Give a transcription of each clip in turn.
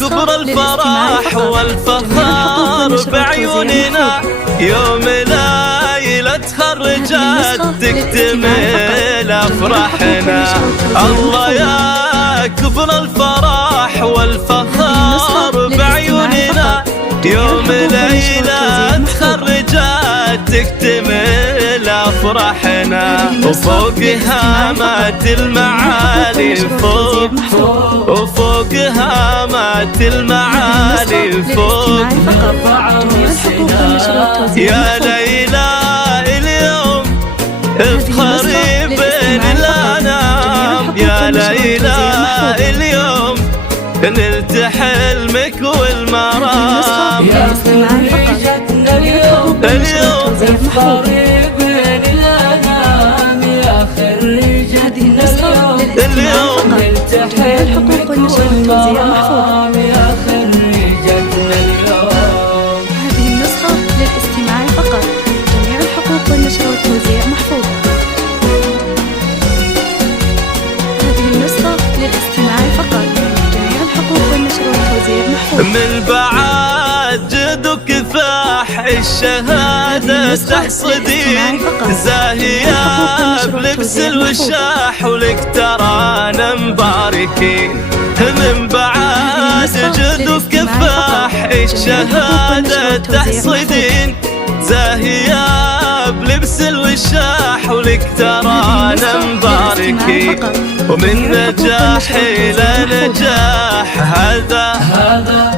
كبر الفرح والفخار بعيوننا يوم ليلة تخرجت تكتمل أفراحنا. الله يا كبر الفرح والفخار بعيوننا يوم ليلة تخرجت تكتمل أفراحنا. وفوق هامات المعالي فوق وفوق هامات المعالي فوق يا ليلى اليوم افخري بين الأنام. يا ليلى اليوم نلت حلمك والمرام. اليوم افخري بين الأنام يا خريجتنا اليوم نلت حلمك والمرام يا خريجتنا اليوم. هذه النسخة للاستماع فقط، جميع الحقوق والنشر والتوزيع محفوظة. هذه النسخة للاستماع فقط، جميع الحقوق والنشر والتوزيع محفوظة. من بعد جد كفاح الشهادة تحصدين زاهية بلبس الوشاح ولك ترانا مباركين. من بعد جد كفاح الشهادة تحصدين زاهية بلبس الوشاح ولك ترانا مباركين. ومن نجاح إلى نجاح هذا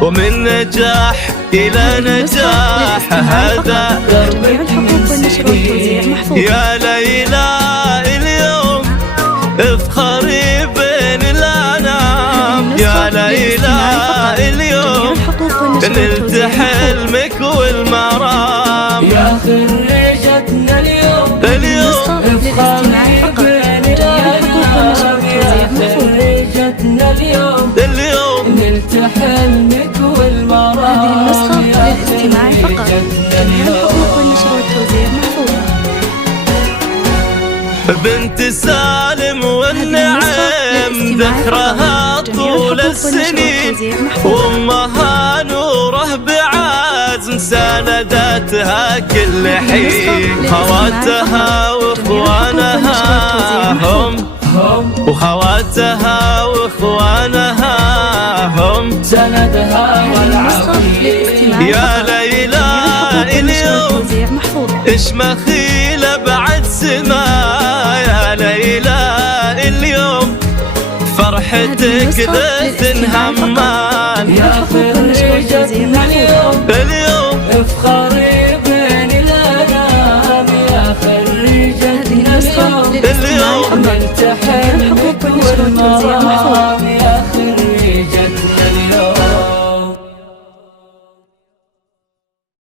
ومن نجاح إلى نجاح هذا يا ليلى اليوم افخري بين الأنام. يا ليلى اليوم نلت حلمك والمرام يا خريجتنا اليوم افخري بين الأنام. يا خريجتنا اليوم نلت حلمك والمرام. هذه النسخة للاستماع فقط، جميع الحقوق والنشر والتوزيع محفوظة. بنت سالم والنعم ذكرها طول السنين وامها نوره بعزم سندتها كل حين. خواتها واخوانها هم وخواتها واخوانها هم سندها والعقيل. يا ليلى اليوم اش مخيلة بعد سما. يا ليلى اليوم فرحتك ذات همان. يا خريجتنا اليوم افخري بين الأنام. يا خريجتنا اليوم اليوم نلت حلمك والمرام.